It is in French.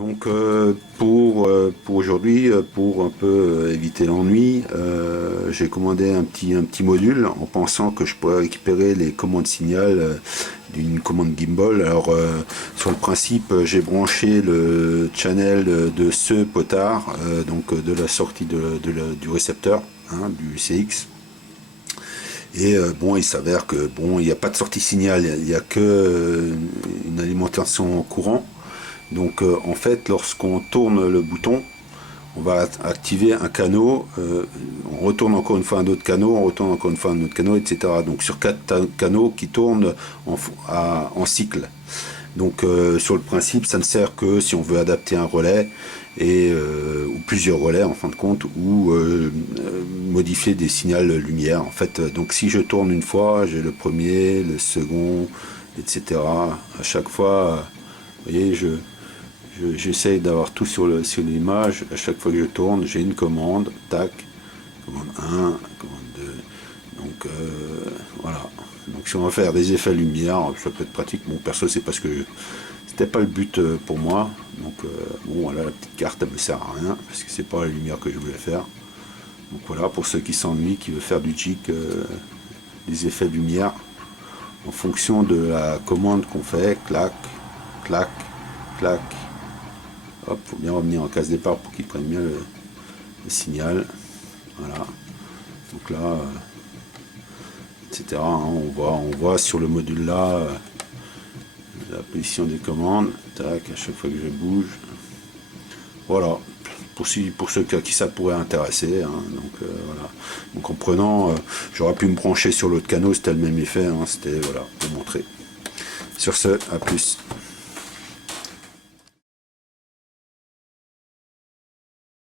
Donc pour aujourd'hui, pour un peu éviter l'ennui, j'ai commandé un petit module en pensant que je pourrais récupérer les commandes signal d'une commande gimbal. Alors sur le principe, j'ai branché le channel de ce potard, donc de la sortie du récepteur, hein, du CX. Et bon, il s'avère que bon, il n'y a pas de sortie signal, il n'y a que une alimentation courant. Donc en fait, lorsqu'on tourne le bouton, on va activer un canot, on retourne encore une fois un autre canot, on retourne encore une fois un autre canot, etc. Donc sur 4 canaux qui tournent en cycle. Donc sur le principe, ça ne sert que si on veut adapter un relais ou plusieurs relais en fin de compte, ou modifier des signaux lumière. En fait, donc si je tourne une fois, j'ai le premier, le second, etc. À chaque fois, vous voyez, j'essaye d'avoir tout sur l'image. À chaque fois que je tourne, j'ai une commande, tac, commande 1, commande 2. Donc voilà. Donc si on va faire des effets lumière, ça peut être pratique. Bon, perso, c'est parce que c'était pas le but pour moi. Donc bon, voilà, la petite carte, elle me sert à rien parce que c'est pas la lumière que je voulais faire. Donc voilà, pour ceux qui s'ennuient, qui veulent faire du jig, des effets lumière, en fonction de la commande qu'on fait, clac, clac, clac. Hop, faut bien revenir en case départ pour qu'il prenne bien le signal. Voilà. Donc là, etc. Hein, on voit sur le module là la position des commandes. Tac, à chaque fois que je bouge. Voilà. Pour ceux à qui ça pourrait intéresser. Hein, donc voilà. Donc en prenant, j'aurais pu me brancher sur l'autre canot, c'était le même effet. Hein, c'était voilà, pour montrer. Sur ce, à plus.